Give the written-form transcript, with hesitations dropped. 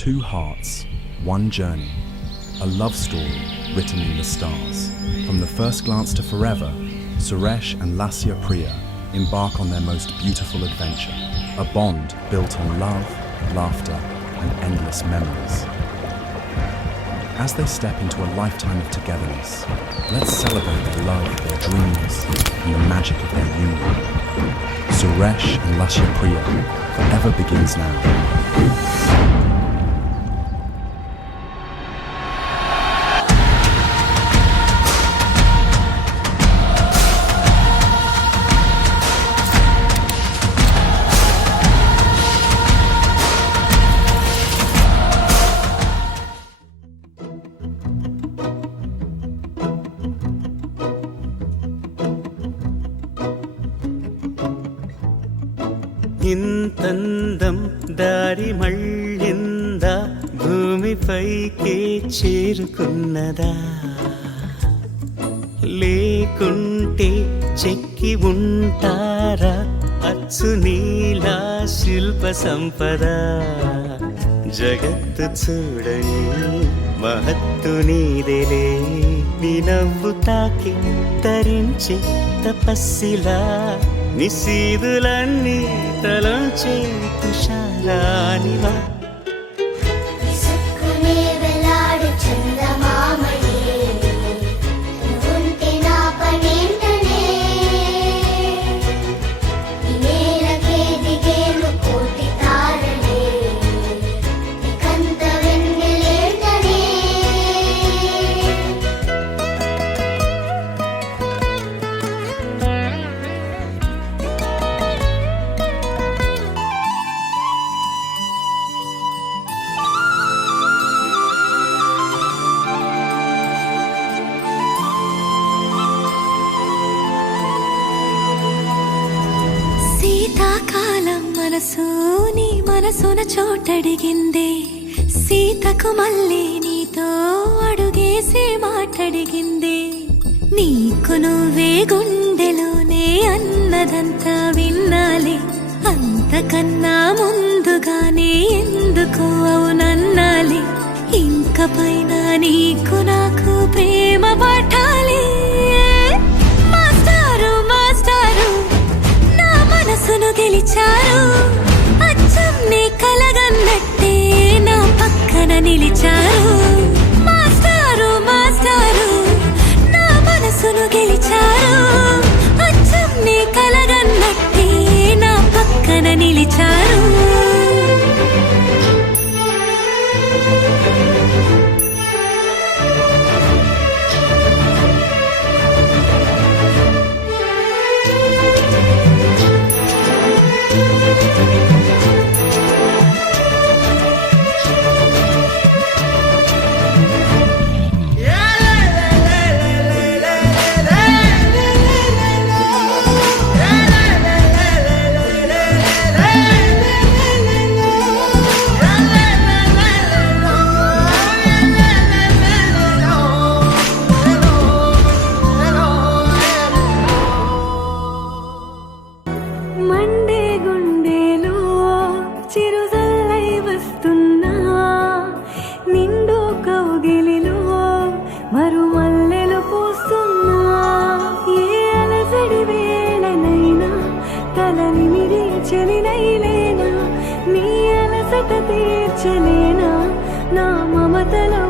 Two hearts, one journey, a love story written in the stars. From the first glance to forever, Suresh and Lasya Priya embark on their most beautiful adventure, a bond built on love, laughter, and endless memories. As they step into a lifetime of togetherness, let's celebrate their love, their dreams, and the magic of their union. Suresh and Lasya Priya, forever begins now. ఇంతందం దారి మళ్ళిందా భూమిపైకే చేరుకున్నదా లేకుంటే చెక్కి ఉంటారా అచ్చు నీలా శిల్ప సంపద జగత్తు చూడని మహత్తు నీదేలే నీ నవ్వు తాకి తరించి తపస్సిలా నిశీదులన్నీ తలంచే తుషారానివా శీతాకాలం మనసు నీ మనసున చోటడిగిందే సీతకు మళ్ళీ నీతో అడుగేసి మాటడిగిందే నీకు నువ్వే గుండెలోనే అన్నదంతా విన్నాలే అంతకన్నా ముందుగానే ఎందుకు అవునన్నాలే ఇంక పైన నీకు నాకు ప్రేమ పట్టాలి మాస్టారు మాస్టారు మనసును గెలిచారు అచ్చం నీ కలగన్నట్టే నా పక్కన నిలిచారు మాస్టారు మాస్టారు నా మనసును గెలిచారు అచ్చం నీ కలగన్నట్టే నా పక్కన నిలిచారు తీర్చలేనా నా మమతలో